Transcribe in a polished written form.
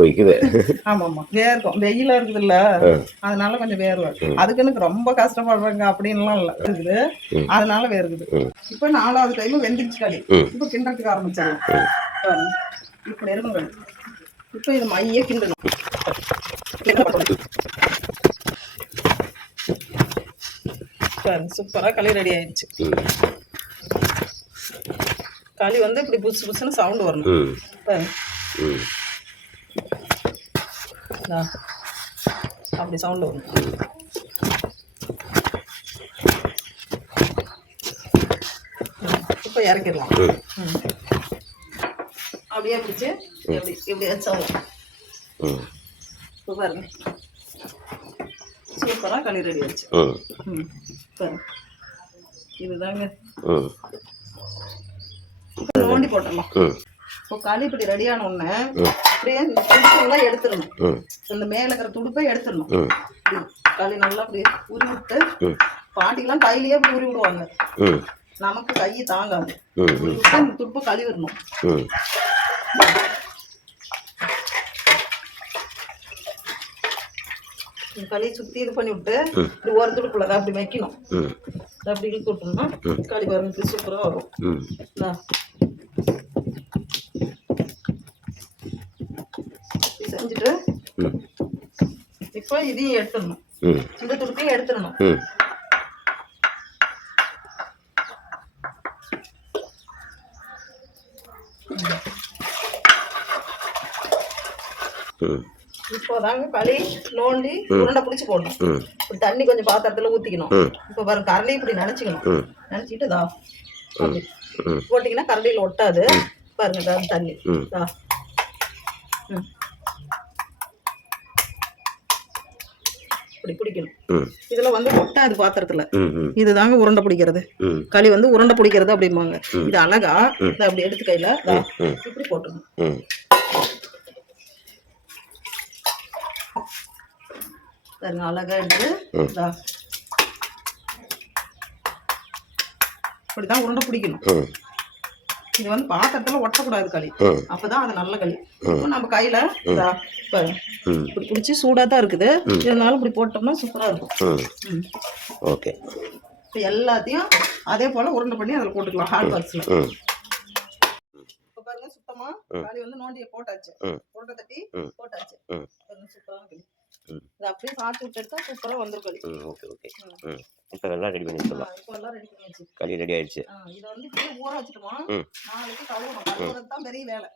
வைக்குது. ஆமாம்மா வேர்க்கும். வெயிலா இருக்குதுல்ல, அதனால கொஞ்சம் வேர்வை. அதுக்குன்னு ரொம்ப கஷ்டப்படுறாங்க அப்படின்லாம் இல்லை இருக்குது, அதனால வேர்க்குது. இப்போ 4வது டைம் வெந்துருச்சு களி. இப்போ கிண்டறதுக்கு ஆரம்பிச்சிடலாம். இப்படி இருக்கும் களி. இப்போ இது மைய கிண்டணும். சூப்பராக களி ரெடி ஆயிடுச்சு. களி வந்து இப்படி புதுசு புதுசுன்னு சவுண்டு வரணும். அப்படி சவுண்டு வரும். இப்போ இறக்கிடலாம். அப்படியே பிடிச்சி எப்படி எப்படி வச்சாலும் இப்போ பாருங்க சூப்பராக களி ரெடி ஆயிடுச்சு. பாருங்க இதுதாங்க நோண்டி போட்டுடலாம். இப்போ களி இப்படி ரெடியான உடனே அப்படியே இந்த துடுப்பெல்லாம் எடுத்துடணும். இந்த மேல இருக்கிற துடுப்பை எடுத்துடணும். களி நல்லா அப்படி உருவி விட்டு, பாட்டிலாம் கையிலேயே அப்படி உருவி விடுவாங்க. நமக்கு கை தாங்காது. இந்த துடுப்பை கழுவிடணும். களியை சுற்றி இது பண்ணி விட்டு இப்படி ஒரு துடுப்புல தான் அப்படி வைக்கணும். அப்படி இழுத்து விட்டோம்னா களி பாருங்க சூப்பராக வரும். செஞ்சுட்டு இப்போ இதையும் எடுத்துடணும். இந்த துடுப்பையும் எடுத்துடணும். இப்போதாங்க களி நோண்டி உருண்டை பிடிச்சி போடணும். தண்ணி கொஞ்சம் பாத்திரத்துல ஊத்திக்கணும். இப்போ பாருங்க கரண்டி இப்படி நினைச்சுக்கணும். நினைச்சிட்டு அப்படி போட்டீங்கன்னா கரண்டியில் ஒட்டாது. பாருங்க தண்ணி இப்படி பிடிக்கணும். இதுல வந்து ஒட்டாது பாத்திரத்துல. இதுதாங்க உருண்டை பிடிக்கிறது. களி வந்து உருண்டை பிடிக்கிறது அப்படிம்பாங்க. இது அழகா அப்படி எடுத்து கையில இப்படி போட்டுக்கணும். அழகா எடுத்து இப்படிதான் உருண்டை பிடிக்கணும். இது வந்து பாத்திரத்துல ஒட்டக்கூடாது களி, அப்பதான் அது நல்ல களி. இப்போ நம்ம கையில இப்படி பிடிச்சி சூடா தான் இருக்குது, இருந்தாலும் இப்படி போட்டோம்னா சூப்பரா இருக்கும். ஓகே. இப்போ எல்லாத்தையும் அதே போல உருண்டை பண்ணி அதில் போட்டுக்கலாம் ஹாட் பாக்ஸ்ல. இப்போ பாருங்க சுத்தமா களி வந்து நோண்டிய போட்டாச்சு, உருண்டை தட்டி போட்டாச்சு. சூப்பரான களி. இது அப்படியே சாப்பிட்டு விட்டு எடுத்தா சூப்பரா வந்துரும் களி. Okay okay. இப்போ எல்லாம் ரெடி பண்ணி வச்சிடலாம். இப்போ எல்லாம் ரெடி பண்ணியாச்சு. களி ரெடி ஆயிடுச்சு. இதை வந்து இப்படியே ஊற வச்சுட்டோமா, நாளைக்கு கழுவணும். கழுவுறது தான் பெரிய வேலை.